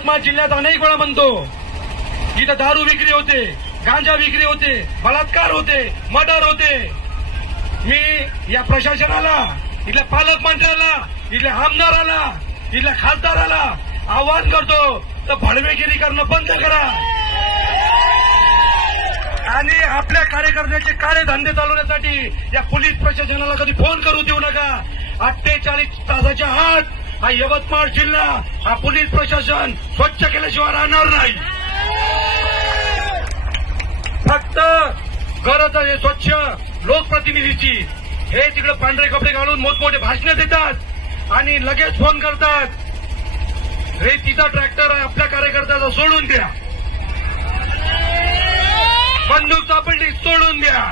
यवतमाळ जिल्ह्यात अनेक वेळा म्हणतो, जिथं दारू विक्री होते, गांजा विक्री होते, बलात्कार होते, मर्डर होते, मी या प्रशासनाला, इथल्या पालकमंत्र्याला, इथल्या आमदाराला, इथल्या खासदाराला आवाहन करतो तर भडवेगिरी करणं बंद करा आणि आपल्या कार्यकर्त्याचे काळे धंदे चालवण्यासाठी या पोलीस प्रशासनाला कधी फोन करू देऊ नका. 48 तासाच्या आत हा यवतमाळ जिल्हा, हा पोलीस प्रशासन स्वच्छ केल्याशिवाय राहणार नाही. फक्त गरज आहे स्वच्छ लोकप्रतिनिधीची. हे तिकडे पांढरे कपडे घालून मोठमोठे भाषणं देतात आणि लगेच फोन करतात, हे तिचा ट्रॅक्टर आहे, आपल्या कार्यकर्त्याचा सोडून द्या, बंदूक सापडली सोडून द्या,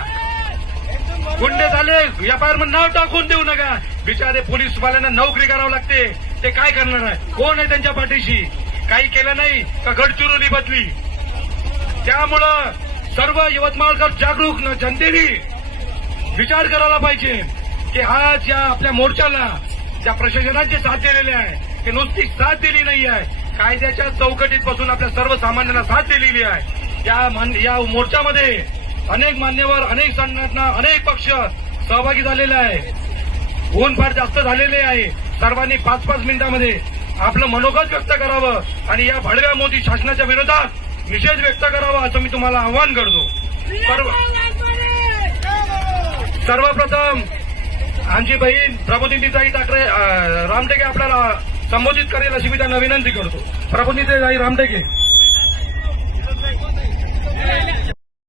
गुंडे झाले या फायरमन नाव टाकून देऊ नका. बिचारे पोलीसवाल्यांना नोकरी करावं लागते, ते काय करणार आहे? कोण आहे त्यांच्या पाठीशी? काही केलं नाही का गडचिरोली बदली? त्यामुळं सर्व यवतमाळकर जागरूक जनतेने विचार करायला पाहिजे की आज या आपल्या मोर्चाला ज्या प्रशासनाची साथ दिलेली आहे की नुसती साथ दिली नाही आहे, कायद्याच्या चौकटीत पासून आपल्या सर्वसामान्यांना साथ दिलेली आहे. या मोर्चामध्ये अनेक मान्यवर, अनेक संघटना, अनेक पक्ष सहभागी झालेले आहे. ऊन फार जास्त झालेले आहे. सर्वांनी 5-5 मिनिटांमध्ये आपलं मनोगत व्यक्त करावं आणि या भडव्या मोदी शासनाच्या विरोधात निषेध व्यक्त करावा असं मी तुम्हाला आवाहन करतो. सर्वप्रथम आमची बहीण प्रबोधिनीताई ठाकरे रामटेके आपल्याला संबोधित करेल अशी मी त्यांना विनंती करतो. प्रबोधिनीताई रामटेके.